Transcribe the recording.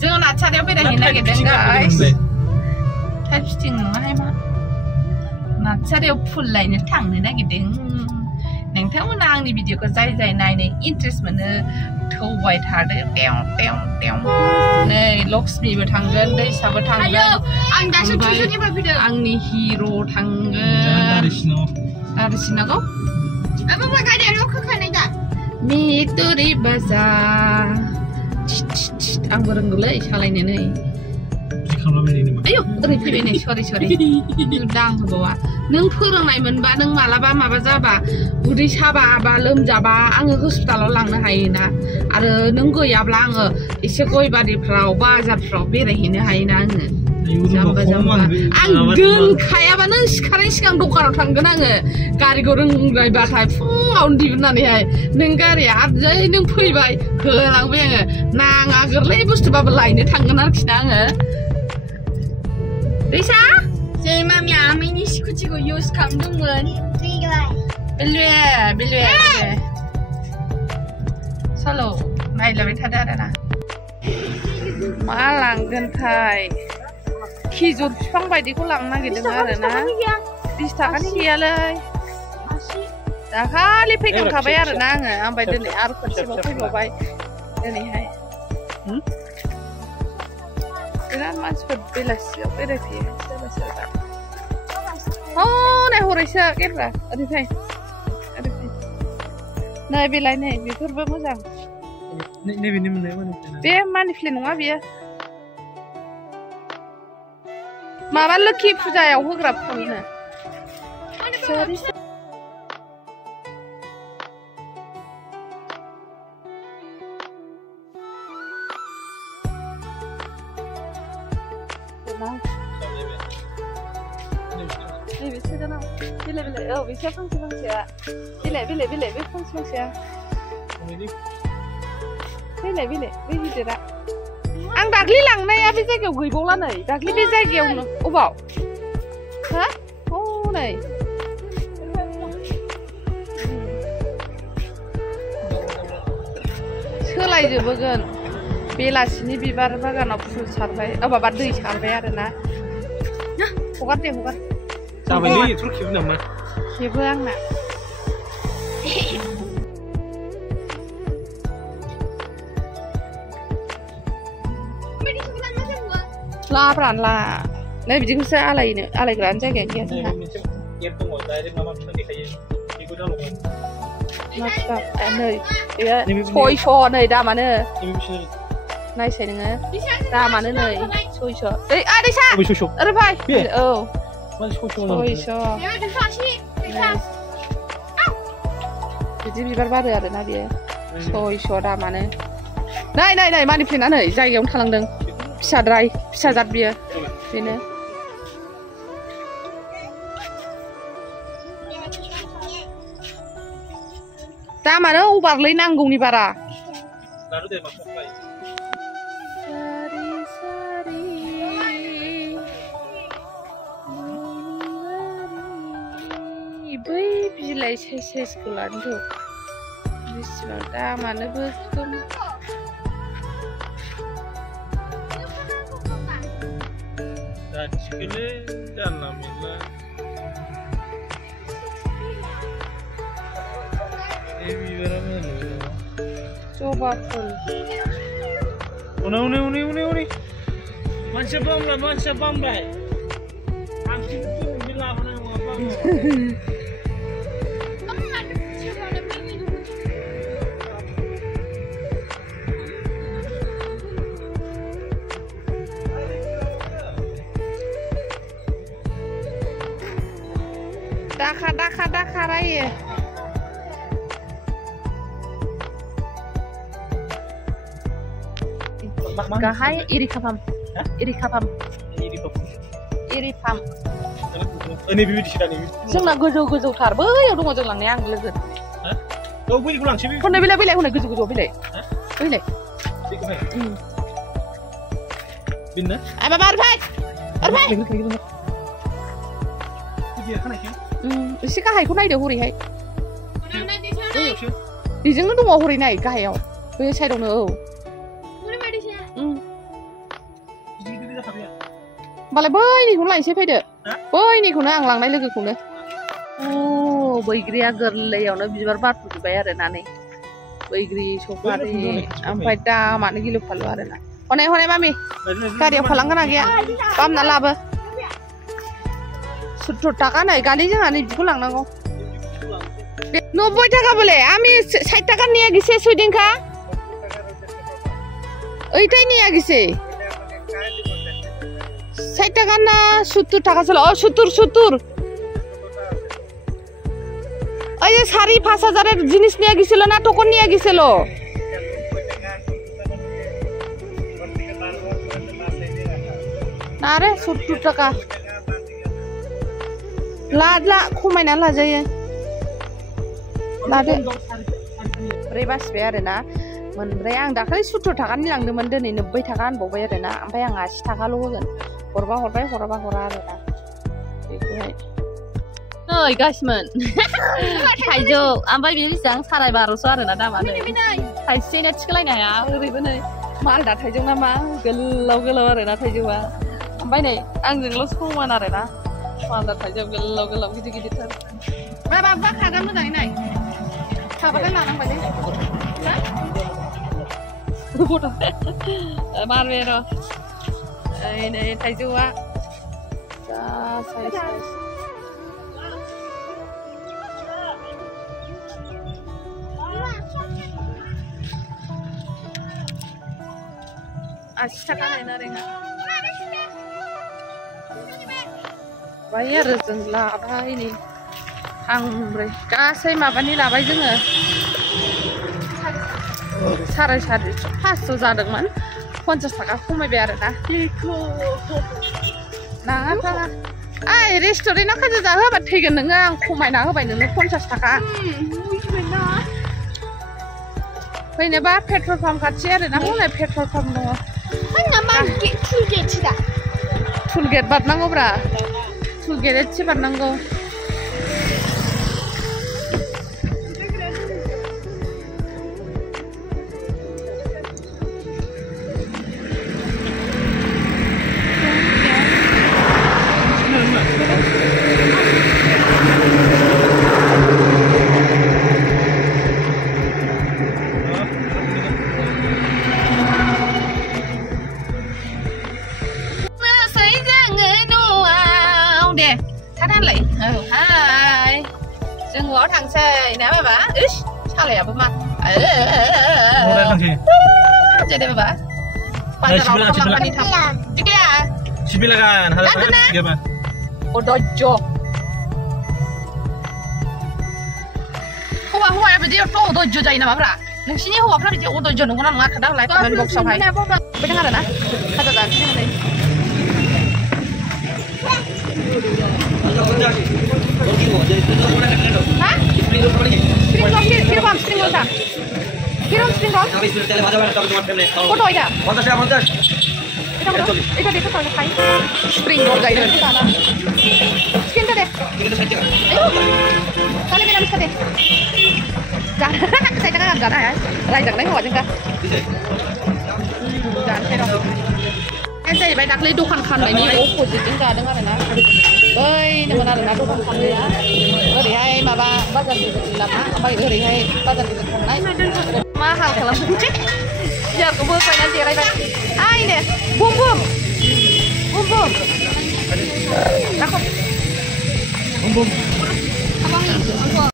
जों नार्सारियाव बेरायहैनो नागिरदों गाइस टाइप फिटिं नङाहाय मा नार्सारियाव फुल लायनो थांनो नागिरदों नोंथांमोना आंनि भिडिअखौ जाय जाय नायनो इन्ट्रेस्ट मोनो थौबाय थादो टेव टेव टेव नै लक्ष्मीबो थांगोन दैसाबो थांगोन आं दासो टिउसननिफ्राय फैदों आंनि हिर' थांगोन नारसिनांगौ apa gak ada rokokan ida mituri bazar आं रोंगौलै सालायनो नै आयौ ओरै फैबाय नै सरि दां होबावा नों फोरोंनाय मोनबा नों मालाबा माबा जाबा उदै साबा बा लोमजाबा आङो हस्पिटालाव लांनो हायोना आरो नों गैयाब्ला आङो एसे गयबारिफ्राव बाजारफ्राव बेरायहैनो हायोना आङो जाम्बा जाम्बा आं दोनखायाबा नों सिखारनायनि सिगां दखानाव थांगोन आङो गारिखौ रोंबायबाथाय फुङावनो दिहुननानैहाय नों गारिया आजै नों फैबाय होलांबाय आङो नाङा गोरलै बुस्थुबाबो लायनो थांगोन आरोखि ना आङो Risa? Saya mami ini sikuciku use kamdungan. Belue. Solo, naik lebih tada dah. Malang gentai. Kijur pang bayi ku lang nagi dengar na. 20 taka ni dia leh. Dah kali pegang kabayar na nge. Ampai deni arus bersih bawa deni hai. Kenapa mas berbelas ya berarti ya oh nih horisa kira ada sih nah bilai nih biar bermusang nih bini mana biar mana film apa biar mama lu keep saja ya aku grab punya sorry Ini bisa dah nak. Bila. Oh, bisa fungsi ya. Bila. Fungsi ya. Bila. Bisa dah. Ang dagli lang na ya bisa kau gui bola nai. Dagli bisa kau no. Ubah. Hah? Oh nai. Selai je bagan. Bila sini bibar bagan opsi sarbai. Apa badu sarbai ada na. Nah, bukan. Siapa ini terus kibu nama? Kibu yang nak. La peran la. Nih bijak saya alai keran saya kayak gitu. Mantap, nih, ya, soy so nih dah mana? Nih saya dengar, dah mana nih, soy so. Ada sah? Ada pai? Oh. Soy so. Jadi bibar baru ada nabi ya. Soy so dah mana? Nai, mana pilihan nih? Saya yang thalang deng. Bisa dry, bisa zat biar. Ini. Ta mana ubar lei nanggung ni bara. Lalu deh masuk lagi. Sari. Ibu bilai saya sekolah tu. Bismillah, ta mana betul. Dan sekali dalam ini. Coba pun. Uni. Mansa bom lah. Angin tu bila mana apa? Dakar aja. Gahai iri kapam. Iri pam. Ini bibi di sini. Jangan gojo tar. Bayar dong gojo lang yang lezer. Kau beli pulang sih? Kau nak bila, kau nak gojo bila? Bila? Bila? Apa barfai? Isi kahai kau naik dah huri hai. Di jangan dong huri naik kahai au. Boleh saya dong no. Balai बैनिखौनो लायनोसै फैदो बैनिखौनो आं लांनाय लोगोखौनो बैग्रिया गोरलैयावनो बिबार बारफुजोब्बाय आरो ना नै बैग्रि सफारि ओमफ्राय दामानो गिलु फालु आरो ना हनै हनै मामि गारियाव खालामगोन ना गैया बामना लाबो 70 টাকা नै गाली जोंहा नै बिखौ लांनांगौ 90 টাকা বলে আমি 60 টাকা নিয়ে গেছে সুইডিংকা এইটাই নিয়ে গেছে 60 টাকা না 70 টাকা ছিল ও 70 ওই যে শাড়ি 5000 এর জিনিস নিয়ে গেছিল না টোকন নিয়ে গেছিল না রে 70 টাকা ला खमायना लाजायो लादो ब्रै बासिबाय आरो ना मोनब्रै आं दाखालि 70 टाकानि लांदोंमोन दिनै 90 टाका होनबावबाय आरो ना ओमफ्राय आं 80 टाकाल' होगोन हरबा हरबाय हराबा हरा आरो ना बेखौहाय नै गासिमोन थाइजौ ओमफ्राय बे बेसेबां 1250 आरो ना दामानो थाइसेनो थिखोलायनो हाया ओरैबो नै मालदा थाइजौ ना मा गोलाव गोलाव आरो ना थाइजौआ ओमफ्राय नै आंजोंल' समान आरो ना मालदा थाइजौ गोलाव गोलाव गिदिर गिदिरथार बाबा खागोन मोजाङै नाय खाबाथाय लानांबाय दे मारबाय र' नै थाइजौआ जा साइज 80 टाका लायना रोङा बाय आरो जों लाबाय नै हांब्रै गासै माबानि लाबाय जोङो 450 जादोंमोन 50 टाका खमायबाय आरो ना नाङा ओइ रेस्टुरेन्टआव खाजा जाहोबा थैगोन नोङो आं खमायना होबाय नोंनो 50 टाका फैनोबा पेट्रल पाम्प खाथि आरो ना हनै पेट्रल पाम्प दङ टुल गेट बारनांगौब्रा टुल गेट एसे बारनांगौ जों न'आव थांसै ना बाबा इस सालायाबो मा jadi बाबा बाजाराव थांलांखानि थां दिया सिबिलागान हालासा गैयाबा अदज्य हौवाया बिदि अदज्य जायो नामाब्रा नोंसिनि हौवाफ्रा बिदि अदज्य नंगौना नङा खोन्थाहरलाय कमेन्ट बक्सआवहाय फैदों आरो ना खाजा जानोसै होनलाय Hah? Spring roll ta? Spring roll? Kok itu? 50. Itu dia kalau kai. Spring roll gaya itu sana. Skin ka deh. Ayo. Kali kita bisa deh. Jangan, saya jangan jangan ya. Lai jangan lagi wajan ka. Jangan terus. Saya bayi dakli dukan kan bayi ni opposite juga ada nggak na? Oi, nama ada na dukan kan ya. ओरैहाय माबा बाजार गिदिर लामा ओमफ्राय ओरैहाय बाजार गिदिर थांनाय mahal खालामबाय बियारखौबो बायना जिरायबाय आइनो बुम बुम बुम बुम बुम बुम